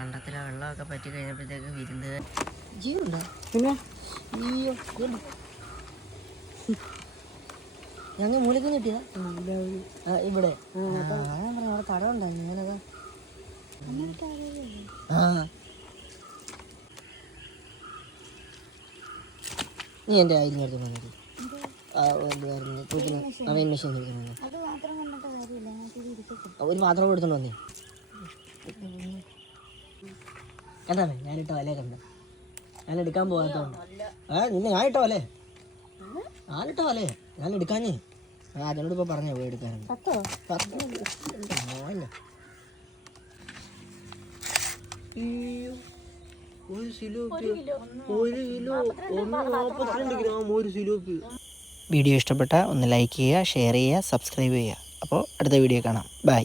കണ്ടത്തിലെ വെള്ളമൊക്കെ പറ്റി കഴിഞ്ഞപ്പോഴത്തേക്ക് വിരുന്ന് ജീവുണ്ടോ പിന്നെ ഞങ്ങൾ മൂലക്കും കിട്ടിയതാ ഇവിടെ അവിടെ തടം ഉണ്ടായിരുന്നു ഞാനതാ നീ എൻ്റെ ആയിരുന്നു എടുത്തു വന്നത് അവൻ മെഷീൻ ഒരു പാത്രം എടുത്തോണ്ട് വന്നേ കണ്ടാമേ ഞാനിട്ട വലേ കണ്ട ഞാൻ എടുക്കാൻ പോകാത്തോണ്ട് നിന്നെ ഞാനിട്ട വലേ ഞാൻ എടുക്കാഞ്ഞേ അതിനോട് ഇപ്പൊ പറഞ്ഞ പോയി എടുക്കാനുണ്ട് വീഡിയോ ഇഷ്ടപ്പെട്ട ഒന്ന് ലൈക്ക് ചെയ്യുക, ഷെയർ ചെയ്യുക, സബ്സ്ക്രൈബ് ചെയ്യുക. അപ്പോൾ അടുത്ത വീഡിയോ കാണാം. ബൈ.